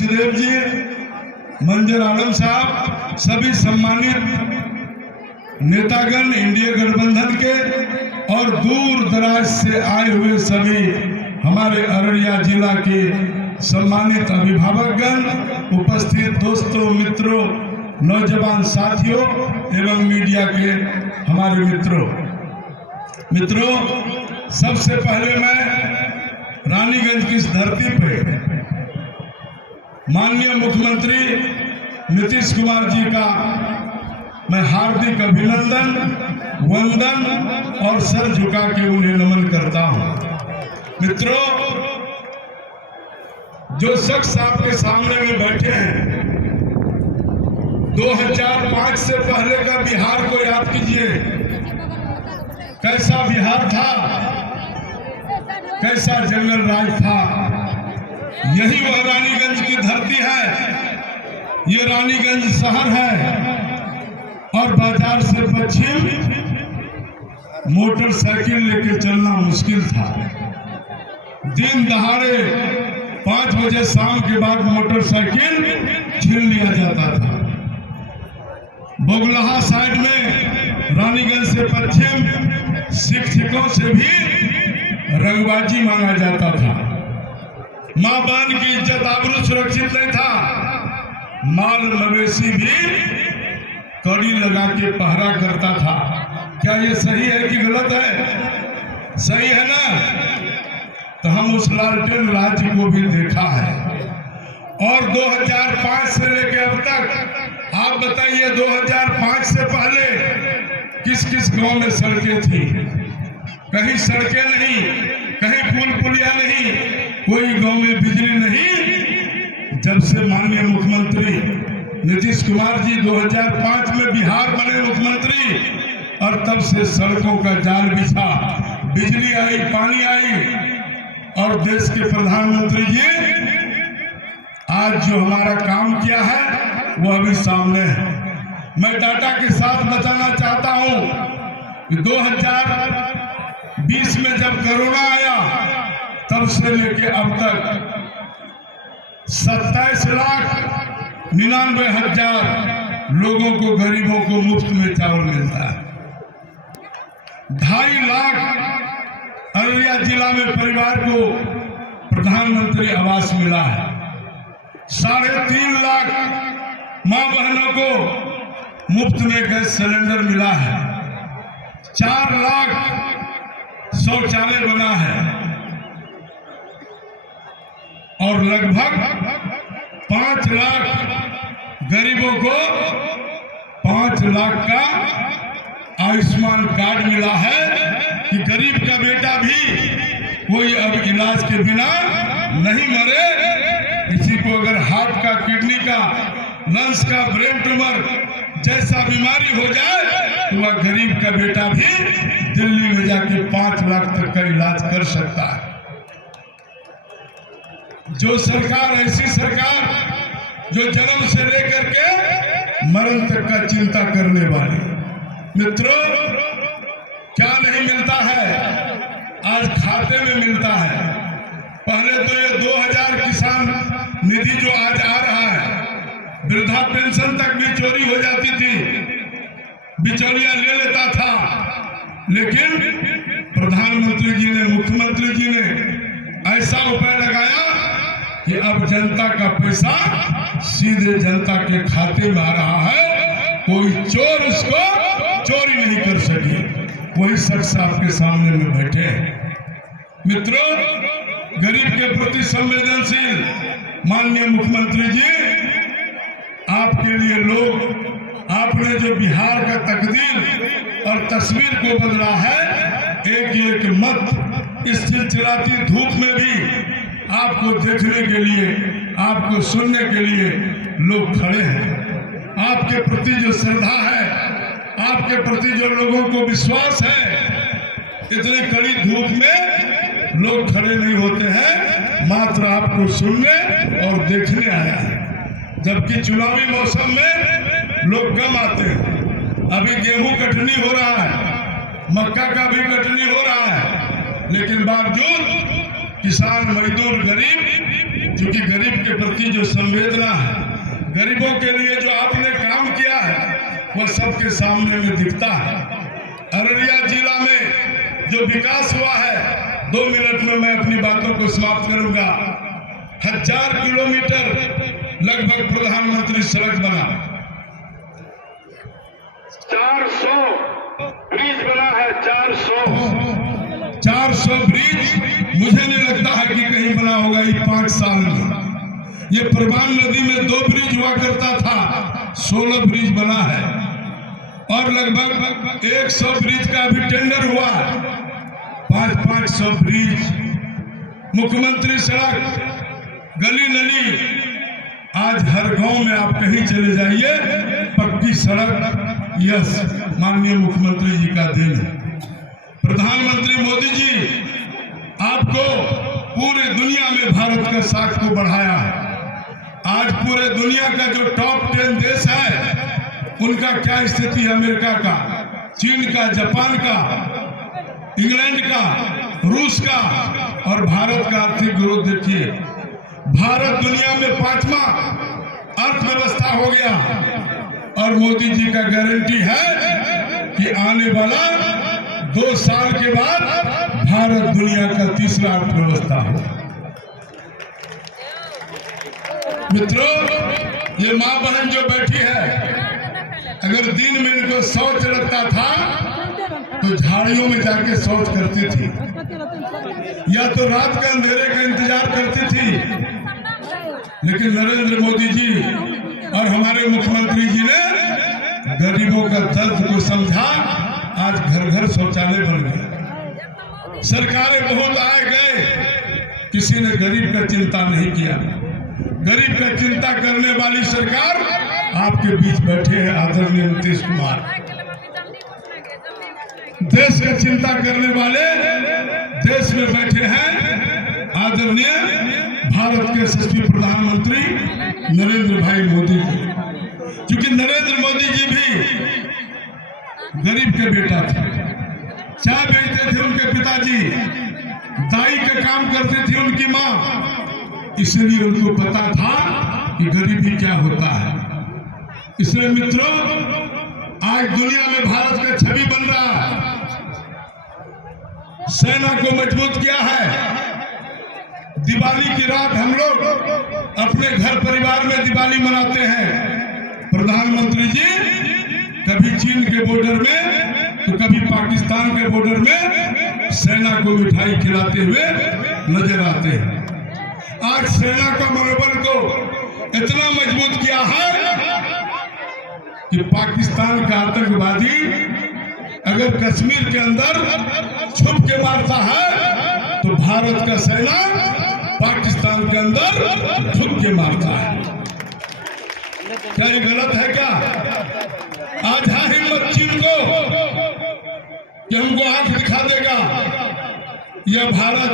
तुलसीदेव जी, मंजर आलम साहब, सभी सम्मानित नेतागण इंडिया गठबंधन के और दूर दराज से आए हुए सभी हमारे अररिया जिला के सम्मानित अभिभावकगण, उपस्थित दोस्तों, मित्रों, नौजवान साथियों एवं मीडिया के हमारे मित्रों, सबसे पहले मैं रानीगंज की इस धरती पे माननीय मुख्यमंत्री नीतीश कुमार जी का मैं हार्दिक अभिनंदन, वंदन और सर झुका के उन्हें नमन करता हूं। मित्रों, जो शख्स आपके सामने में बैठे हैं, 2005 से पहले का बिहार को याद कीजिए। कैसा बिहार था, कैसा जंगल राज था। यही वह रानीगंज की धरती है, ये रानीगंज शहर है और बाजार से पश्चिम मोटरसाइकिल लेके चलना मुश्किल था। दिन दहाड़े 5 बजे शाम के बाद मोटरसाइकिल छीन लिया जाता था। बोगलहा साइड में रानीगंज से पश्चिम शिक्षकों से भी रंगबाजी मांगा जाता था। मां बहन की इज्जत आबरू सुरक्षित नहीं था। माल मवेशी भी कड़ी लगा के पहरा करता था। क्या ये सही है कि गलत है? सही है ना? तो हम उस लालटेन राज्य को भी देखा है। और 2005 से लेकर अब तक आप बताइए, 2005 से पहले किस किस गांव में सड़कें थी? कहीं सड़कें नहीं, कहीं पुल पुलिया नहीं, कोई गांव में बिजली नहीं। जब से माननीय मुख्यमंत्री नीतीश कुमार जी 2005 में बिहार बने मुख्यमंत्री, और तब से सड़कों का जाल बिछा, बिजली आई, पानी आई। और देश के प्रधानमंत्री जी आज जो हमारा काम किया है वो अभी सामने है। मैं डाटा के साथ बताना चाहता हूं कि 2020 में जब कोरोना आया, तब से लेके अब तक 27,99,000 लोगों को, गरीबों को मुफ्त में चावल मिलता है। 2.5 लाख अररिया जिला में परिवार को प्रधानमंत्री आवास मिला है। 3.5 लाख मां बहनों को मुफ्त में गैस सिलेंडर मिला है। 4 लाख शौचालय बना है और लगभग 5 लाख गरीबों को 5 लाख का आयुष्मान कार्ड मिला है कि गरीब का बेटा भी कोई अब इलाज के बिना नहीं मरे। किसी को अगर हार्ट का, किडनी का, लंग्स का, ब्रेन ट्यूमर जैसा बीमारी हो जाए तो वह गरीब का बेटा भी दिल्ली में जाके 5 लाख तक का इलाज कर सकता है। जो सरकार, ऐसी सरकार जो जन्म से लेकर के मरण तक का चिंता करने वाली। मित्रों, क्या नहीं मिलता है? आज खाते में मिलता है। पहले तो ये 2000 किसान निधि जो आज आ रहा है, वृद्धा पेंशन तक भी चोरी हो जाती थी, बिचौलिया ले लेता था। लेकिन प्रधानमंत्री जी ने, मुख्यमंत्री जी ने ऐसा उपाय लगाया कि अब जनता का पैसा सीधे जनता के खाते में आ रहा है। कोई चोर उसको चोरी नहीं कर सके। वही शख्स आपके सामने में बैठे हैं। मित्रों, गरीब के प्रति संवेदनशील माननीय मुख्यमंत्री जी, आपके लिए लोग, आपने जो बिहार का तकदीर और तस्वीर को बदला है, एक मत इस चिलचिलाती धूप में भी आपको देखने के लिए, आपको सुनने के लिए लोग खड़े हैं। आपके प्रति जो श्रद्धा है, आपके प्रति जो लोगों को विश्वास है, इतनी कड़ी धूप में लोग खड़े नहीं होते हैं, मात्र आपको सुनने और देखने आया है। जबकि चुनावी मौसम में लोग कम आते हैं। अभी गेहूं कटनी हो रहा है, मक्का का भी कटनी हो रहा है, लेकिन बावजूद किसान, मजदूर, गरीब क्योंकि गरीब के प्रति जो संवेदना है, गरीबों के लिए जो आपने काम किया है वह सबके सामने में दिखता है। अररिया जिला में जो विकास हुआ है, 2 मिनट में मैं अपनी बातों को समाप्त करूंगा। 1000 किलोमीटर लगभग प्रधानमंत्री सड़क बना, 400 ब्रिज बना है, 400 ब्रिज। मुझे नहीं लगता है कि कहीं बना होगा ये 5 साल में। ये परवान नदी में 2 ब्रिज हुआ करता था, 16 ब्रिज बना है और लगभग 100 ब्रिज का भी टेंडर हुआ है, 500 ब्रिज। मुख्यमंत्री सड़क, गली नली, आज हर गांव में आप कहीं चले जाइए पक्की सड़क। यस, माननीय मुख्यमंत्री जी का देन है। प्रधानमंत्री मोदी जी आपको पूरे दुनिया में भारत के साख को बढ़ाया है। आज पूरे दुनिया का जो टॉप 10 देश है उनका क्या स्थिति है, अमेरिका का, चीन का, जापान का, इंग्लैंड का, रूस का, और भारत का आर्थिक ग्रोथ देखिए। भारत दुनिया में 5वां अर्थव्यवस्था हो गया और मोदी जी का गारंटी है कि आने वाला 2 साल के बाद भारत दुनिया का 3रा अर्थव्यवस्था हो। मित्रों, ये माँ बहन जो बैठी है, अगर दिन में इनको शौच लगता था तो झाड़ियों में जाके शौच करती थी या तो रात के अंधेरे का इंतजार करती थी। लेकिन नरेंद्र मोदी जी और हमारे मुख्यमंत्री जी ने गरीबों का दर्द को समझा, आज घर घर शौचालय बन गए। सरकारें बहुत आए गए, किसी ने गरीब का चिंता नहीं किया। गरीब का चिंता करने वाली सरकार आपके बीच बैठे हैं आदरणीय नीतीश कुमार। देश का चिंता करने वाले देश में बैठे हैं आदरणीय भारत के यशस्वी प्रधानमंत्री नरेंद्र भाई मोदी जी। क्योंकि नरेंद्र मोदी जी भी गरीब के बेटा थे, चाय बेचते थे उनके पिताजी, दाई का काम करती थी उनकी माँ, इसलिए उनको पता था कि गरीबी क्या होता है। इसलिए मित्रों, आज दुनिया में भारत का छवि बन रहा है, सेना को मजबूत किया है। दिवाली की रात हम लोग अपने घर परिवार में दिवाली मनाते हैं। प्रधानमंत्री जी कभी चीन के बॉर्डर में तो कभी पाकिस्तान के बॉर्डर में सेना को मिठाई खिलाते हुए नजर आते हैं। आज सेना का मनोबल को इतना मजबूत किया है कि पाकिस्तान का आतंकवादी अगर कश्मीर के अंदर छुप के मारता है तो भारत का सेना पाकिस्तान के अंदर छुप के मारता है। क्या ये गलत है क्या? आज है हिम्मत चीन को कि हमको आंख दिखा देगा। यह भारत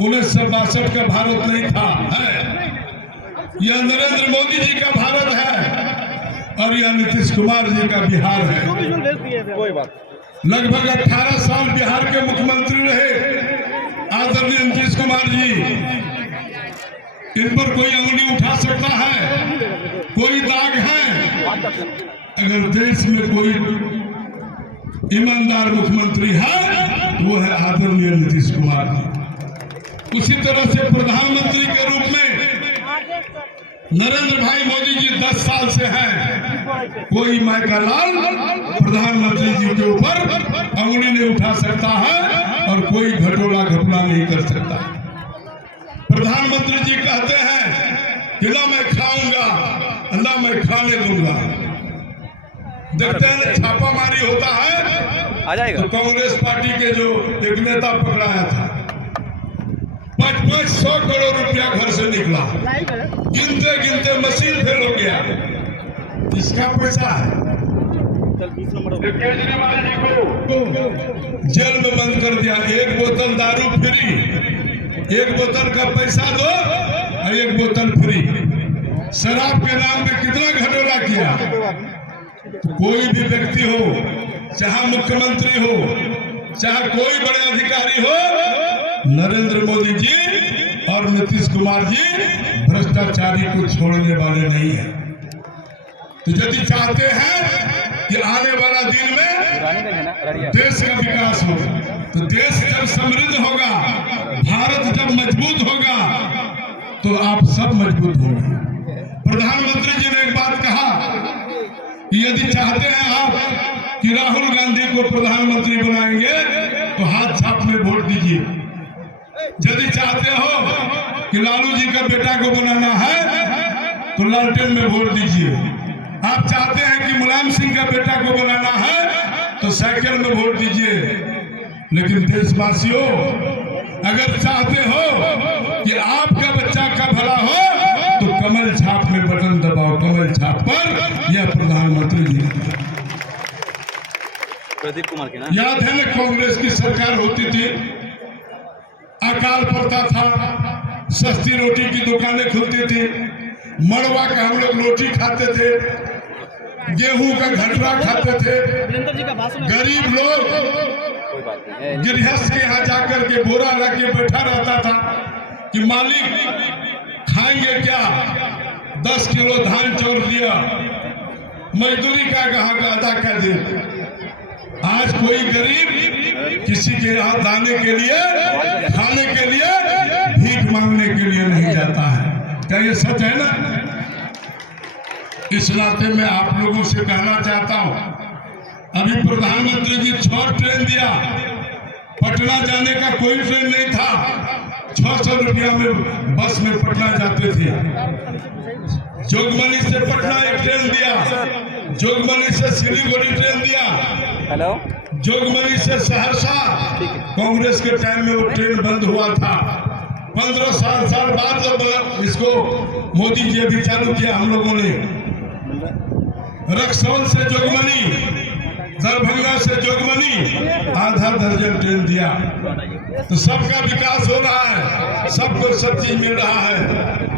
1962 का भारत नहीं था, है यह नरेंद्र मोदी जी का भारत है और यह नीतीश कुमार जी का बिहार है। कोई बात, लगभग 18 साल बिहार के मुख्यमंत्री रहे आदरणीय नीतीश कुमार जी। इन पर कोई अंगुली उठा सकता है, कोई दाग है। अगर देश में कोई ईमानदार मुख्यमंत्री है वो है आदरणीय नीतीश कुमार जी। उसी तरह से प्रधानमंत्री के रूप में नरेंद्र भाई मोदी जी 10 साल से हैं। कोई माई का लाल प्रधानमंत्री जी के ऊपर अंगुली नहीं उठा सकता है और कोई घटोला घपला नहीं कर सकता। प्रधानमंत्री जी कहते हैं कि ना मैं खाऊंगा ना मैं खाने दूंगा। देखते हैं छापामारी होता है आ जाएगा। तो कांग्रेस पार्टी के जो एक नेता पकड़ाया था, 500 करोड़ रुपया घर से निकला, गिनते गिनते मशीन फेल हो गया। इसका पैसा है। केजरीवाल जी को जेल में बंद कर दिया। 1 बोतल दारू फ्री, 1 बोतल का पैसा दो और 1 बोतल फ्री। शराब के नाम पे कितना घटोला किया। तो कोई भी व्यक्ति हो, चाहे मुख्यमंत्री हो, चाहे कोई बड़े अधिकारी हो, नरेंद्र मोदी जी और नीतीश कुमार जी भ्रष्टाचारी को छोड़ने वाले नहीं है। तो यदि चाहते हैं कि आने वाला दिन में देश का विकास हो, तो देश जब समृद्ध होगा, भारत जब मजबूत होगा, तो आप सब मजबूत होंगे। प्रधानमंत्री जी ने एक बात कहा कि यदि चाहते हैं आप कि राहुल गांधी को प्रधानमंत्री बनाएंगे तो हाथ छाप में वोट दीजिए। यदि चाहते हो कि लालू जी का बेटा को बनाना है तो लालटेन में वोट दीजिए। आप चाहते हैं कि मुलायम सिंह का बेटा को बनाना है तो साइकिल में वोट दीजिए। लेकिन देशवासियों, अगर चाहते हो कि आपका बच्चा का भला हो तो कमल छाप में बटन दबाओ। कमल छाप पर यह प्रधानमंत्री जी। प्रदीप कुमार के ना याद है ना, कांग्रेस की सरकार होती थी, अकाल पड़ता था, सस्ती रोटी की दुकानें खुलती थी, मड़वा का हम लोग रोटी खाते थे, गेहूं का घटरा खाते थे। गरीब लोग गृहस्थ के यहाँ जाकर के बोरा रख के बैठा रहता था कि मालिक खाएंगे क्या, 10 किलो धान चाउर दिया, मजदूरी का ग्राहक अदा कर दे। आज कोई गरीब किसी के यहाँ दाने के लिए, खाने के लिए, भीख मांगने के लिए नहीं जाता है। क्या ये सच है ना? इस नाते मैं आप लोगों से कहना चाहता हूँ, अभी प्रधानमंत्री जी 6 ट्रेन दिया, पटना जाने का कोई ट्रेन नहीं था। 600 रुपया में बस में पटना जाते थे। जोगबनी से पटना एक ट्रेन दिया, जोगबनी से सिलीगुड़ी ट्रेन दिया, हेलो जोगबनी से सहरसा। कांग्रेस के टाइम में वो ट्रेन बंद हुआ था। 15 साल बाद जब इसको मोदी जी अभी चालू किया, हम लोगों ने रक्सौल से जोगबनी, दरभंगा से जोगबनी आधा दर्जन ट्रेन दिया। तो सबका विकास हो रहा है, सबको सब चीज मिल रहा है।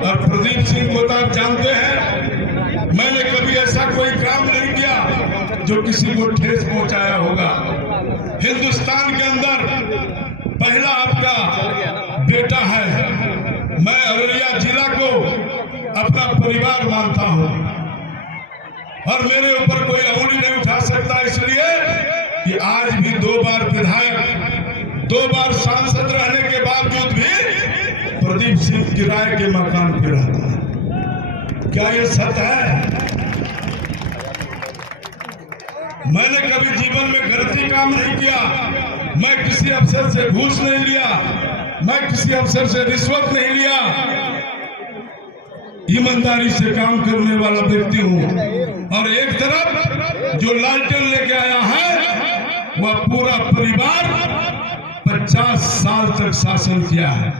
और प्रदीप सिंह को तो आप जानते हैं, मैंने कभी ऐसा कोई काम नहीं किया जो किसी को ठेस पहुंचाया होगा। हिंदुस्तान के अंदर पहला आपका बेटा है। मैं अररिया जिला को अपना परिवार मानता हूं और मेरे ऊपर कोई अंगुली नहीं उठा सकता, इसलिए कि आज भी 2 बार विधायक, 2 बार सांसद रहने के बावजूद भी प्रदीप सिंह किराए के मकान पे रहता है। क्या ये सत्य है? मैंने कभी जीवन में गलती काम नहीं किया, मैं किसी अफसर से घूस नहीं लिया, मैं किसी अफसर से रिश्वत नहीं लिया, ईमानदारी से काम करने वाला व्यक्ति हूं। और एक तरफ जो लालटेन लेके आया है, वह पूरा परिवार 50 साल तक शासन किया है।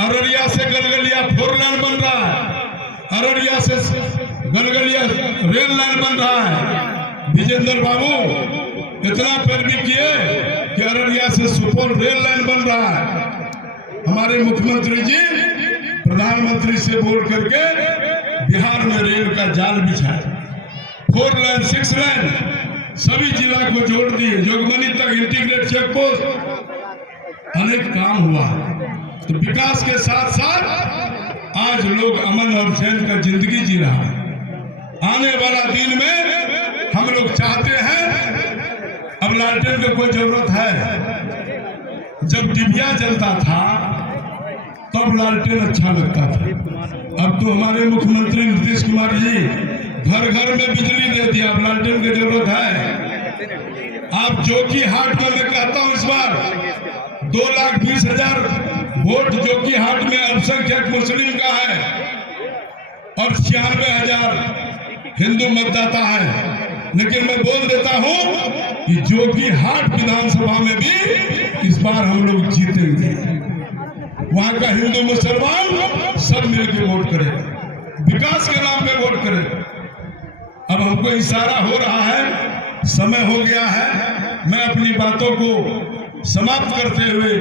अररिया से गलगलिया 4 लाइन बन रहा है, अररिया से गलगलिया रेल लाइन बन रहा है। विजेंद्र बाबू इतना पैरवी किए कि अररिया से सुपौल रेल लाइन बन रहा है। हमारे मुख्यमंत्री जी प्रधानमंत्री से बोल करके बिहार में रेल का जाल बिछाए, 4 लाइन 6 लाइन सभी जिला को जोड़ दिए, जोगबनी तक इंटीग्रेट चेक पोस्ट, अनेक काम हुआ। तो विकास के साथ साथ आज लोग अमन और चैन का जिंदगी जी रहा है। आने वाला दिन में हम लोग चाहते हैं, अब लालटेन की कोई जरूरत है? जब डिबिया जलता था तब लालटेन अच्छा लगता था। अब तो हमारे मुख्यमंत्री नीतीश कुमार जी घर घर में बिजली दे दिया, अब लालटेन की जरूरत है? आप जोकीहाट में, मैं कहता हूं इस बार 2,20,000 वोट जोकीहाट में अल्पसंख्यक मुस्लिम का है और 96,000 हिंदू मतदाता है। लेकिन मैं बोल देता हूं कि जोकीहाट विधानसभा में भी इस बार हम लोग जीतेंगे। वहां का हिंदू मुसलमान सब मिलकर वोट करेगा, विकास के नाम पे वोट करेगा। अब हमको इशारा हो रहा है, समय हो गया है। मैं अपनी बातों को समाप्त करते हुए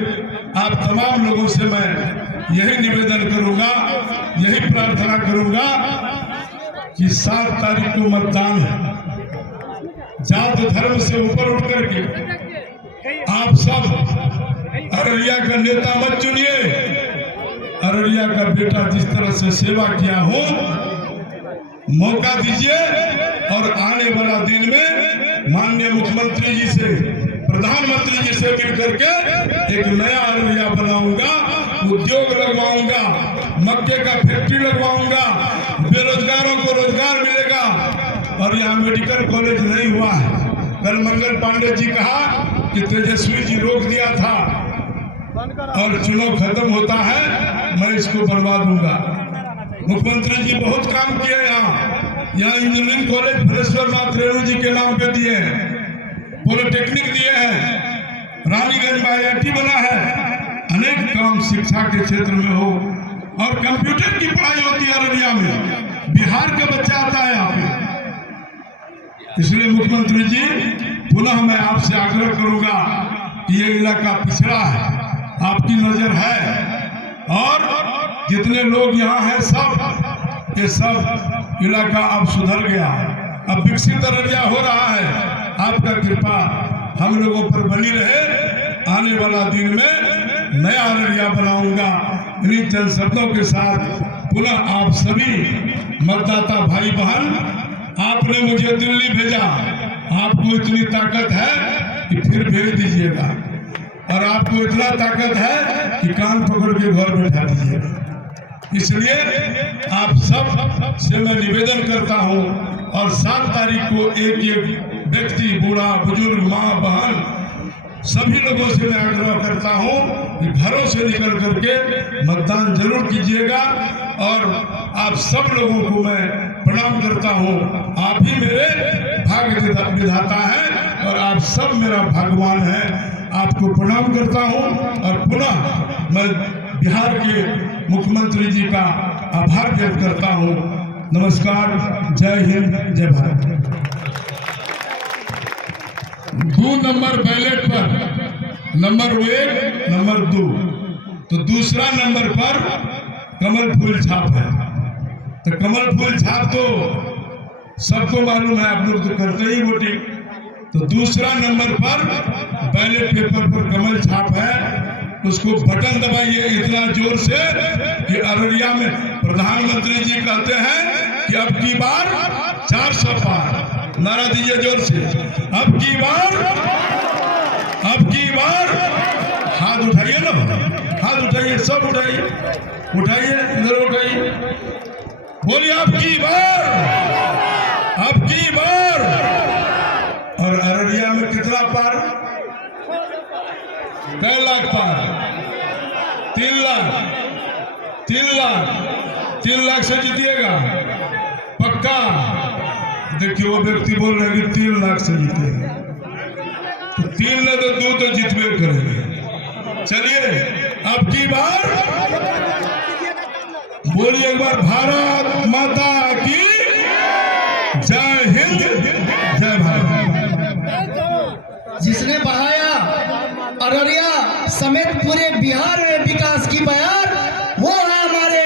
आप तमाम लोगों से मैं यही निवेदन करूंगा, यही प्रार्थना करूंगा कि 7 तारीख को मतदान है। जात धर्म से ऊपर उठ करके आप सब अररिया का नेता मत चुनिए, अररिया का बेटा जिस तरह से सेवा किया हो, मौका दीजिए और आने वाला दिन में माननीय मुख्यमंत्री जी से, प्रधानमंत्री जी से मिल करके एक नया अररिया बनाऊंगा, उद्योग लगवाऊंगा, मक्के का फैक्ट्री लगवाऊंगा, बेरोजगारों को रोजगार मिलेगा। और यहाँ मेडिकल कॉलेज नहीं हुआ है। कल मंगल पांडे जी कहा कि तेजस्वी जी रोक दिया था और चुनाव खत्म होता है, मैं इसको बनवा दूंगा। मुख्यमंत्री जी बहुत काम किए यहाँ इंजीनियरिंग कॉलेज फलेश्वर नाथ रेणु जी के नाम पे दिए हैं, पॉलिटेक्निक दिए हैं, रानीगंज में IIT बना है, अनेक काम शिक्षा के क्षेत्र में हो, और कंप्यूटर की पढ़ाई होती है अररिया में, बिहार का बच्चा आता है यहाँ पे। इसलिए मुख्यमंत्री जी पुनः मैं आपसे आग्रह करूंगा कि ये इलाका पिछड़ा है, आपकी नजर है, और जितने लोग यहाँ हैं सब, ये सब इलाका अब सुधर गया, अब विकसित अररिया हो रहा है। आपका कृपा हम लोगों पर बनी रहे। आने वाला दिन में नया अररिया बनाऊंगा। इन्हीं चंद शब्दों के साथ पुनः आप सभी मतदाता भाई बहन, आपने मुझे दिल्ली भेजा, आपको इतनी ताकत है कि फिर भेज दीजिएगा, और आपको इतना ताकत है कि कान पकड़ के घर बैठा दीजिएगा। इसलिए आप सब से मैं निवेदन करता हूं, और 7 तारीख को एक व्यक्ति, बूढ़ा बुजुर्ग, माँ बहन, सभी लोगों से मैं आग्रह करता हूं कि घरों से निकल करके मतदान जरूर कीजिएगा। और आप सब लोगों को मैं प्रणाम करता हूं। आप ही मेरे भाग्य विधाता हैं और आप सब मेरा भगवान है। आपको प्रणाम करता हूं, और पुनः मैं बिहार के मुख्यमंत्री जी का आभार व्यक्त करता हूं। नमस्कार, जय हिंद, जय भारत। 2 नंबर बैलेट पर नंबर 1, नंबर 2, तो दूसरा नंबर पर कमल फूल छाप है। तो कमल फूल छाप तो सबको मालूम है, आप लोग तो करते ही वोटिंग। तो दूसरा नंबर पर बैलेट पेपर पर कमल छाप है, उसको बटन दबाइए इतना जोर से कि अररिया में प्रधानमंत्री जी कहते हैं कि अब की बार 400 पार। नारा दीजिए जोर से, अब की बार, अब की बार। हाथ उठाइए ना, हाथ उठाइए, सब उठाइए, उठाइए, इधर उठाइए, बोलिए अब की बार, अब की बार। और अररिया में कितना पार? 3 लाख पार, 3 लाख, 3 लाख, 3 लाख से जीतिएगा पक्का। देखिए वो व्यक्ति बोल रहे हैं कि 3 लाख से जीतेगा, तो 3 न तो 2 तो जीतवे करेंगे। चलिए अब की बार बोलिए एक बार, भारत माता की जय हिंद, जय भारत। जिसने बहाया अररिया समेत पूरे बिहार में विकास की बयार, वो है हमारे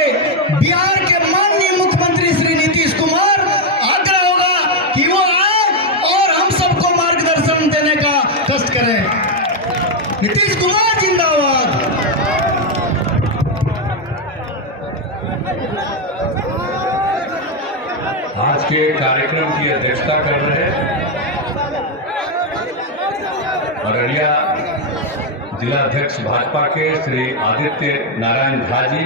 बिहार के माननीय मुख्यमंत्री श्री नीतीश कुमार। आग्रह होगा कि वो आए और हम सबको मार्गदर्शन देने का कष्ट करें। नीतीश कुमार जिंदाबाद। आज के कार्यक्रम की अध्यक्षता कर रहे अररिया जिला अध्यक्ष भाजपा के श्री आदित्य नारायण झा जी,